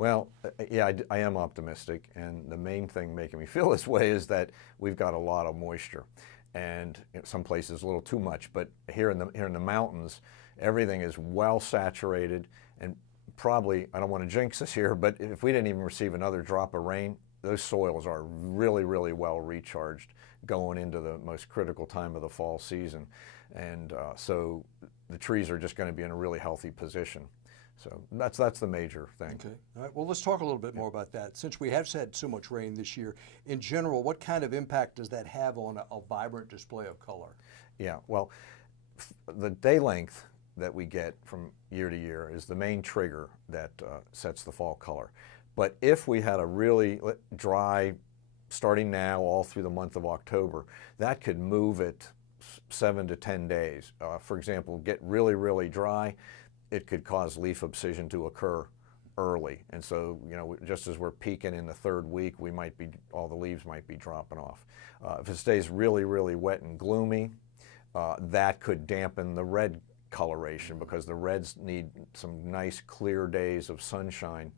Well, yeah, I am optimistic, and the main thing making me feel this way is that we've got a lot of moisture, and in some places a little too much. But here in the mountains, everything is well saturated, and probably I don't want to jinx us here, but if we didn't even receive another drop of rain, those soils are really, really well recharged going into the most critical time of the fall season, and so the trees are just going to be in a really healthy position. So that's the major thing. Okay. All right. Well, let's talk a little bit more about that. Since we have had so much rain this year, in general, what kind of impact does that have on a vibrant display of color? Yeah, well, the day length that we get from year to year is the main trigger that sets the fall color. But if we had a really dry, starting now all through the month of October, that could move it 7 to 10 days. For example, get really, really dry, it could cause leaf abscission to occur early. And so, just as we're peaking in the third week, all the leaves might be dropping off. If it stays really, really wet and gloomy, that could dampen the red coloration because the reds need some nice clear days of sunshine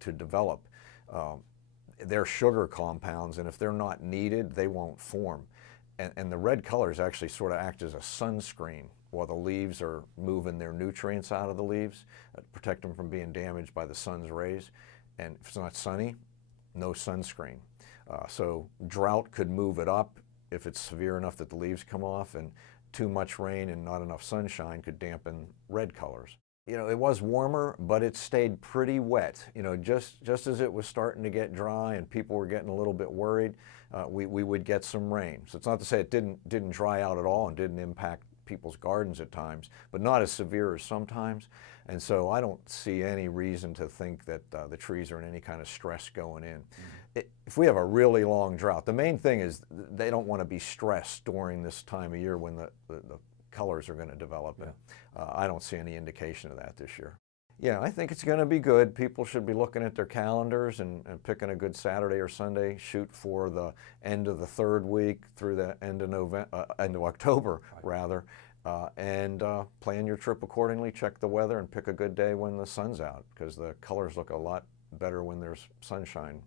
to develop. They're sugar compounds, and if they're not needed, they won't form. And the red colors actually sort of act as a sunscreen while the leaves are moving their nutrients out of the leaves, protect them from being damaged by the sun's rays. And if it's not sunny, no sunscreen. So drought could move it up if it's severe enough that the leaves come off, and too much rain and not enough sunshine could dampen red colors. It was warmer, but it stayed pretty wet. Just as it was starting to get dry and people were getting a little bit worried, we would get some rain. So it's not to say it didn't dry out at all and didn't impact people's gardens at times, but not as severe as sometimes. And so I don't see any reason to think that the trees are in any kind of stress going in. If we have a really long drought, the main thing is they don't want to be stressed during this time of year when the colors are going to develop. And I don't see any indication of that this year. Yeah, I think it's going to be good. People should be looking at their calendars and picking a good Saturday or Sunday. Shoot for the end of the third week through the end of October, rather, and plan your trip accordingly. Check the weather and pick a good day when the sun's out, because the colors look a lot better when there's sunshine.